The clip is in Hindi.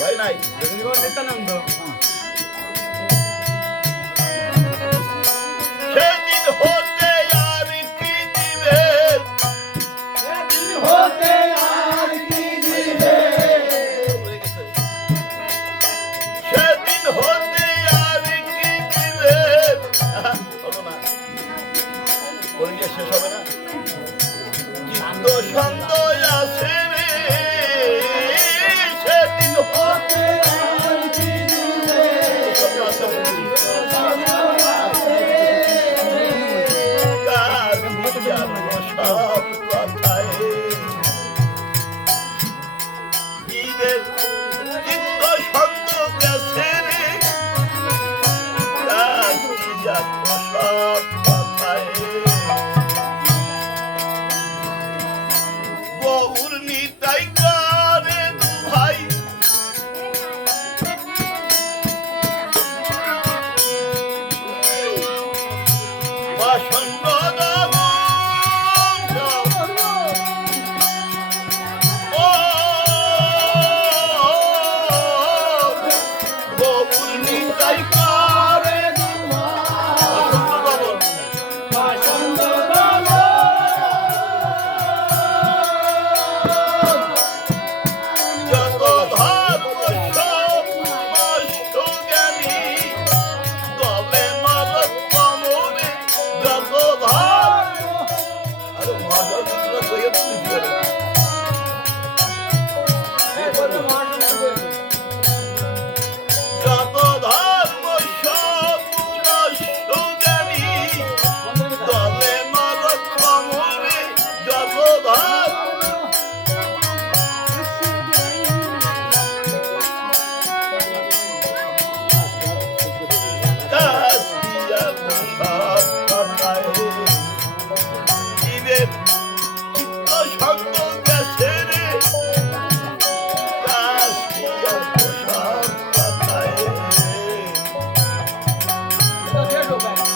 ಬಾಯ್ ನಾಯ್ ঈদের little bit.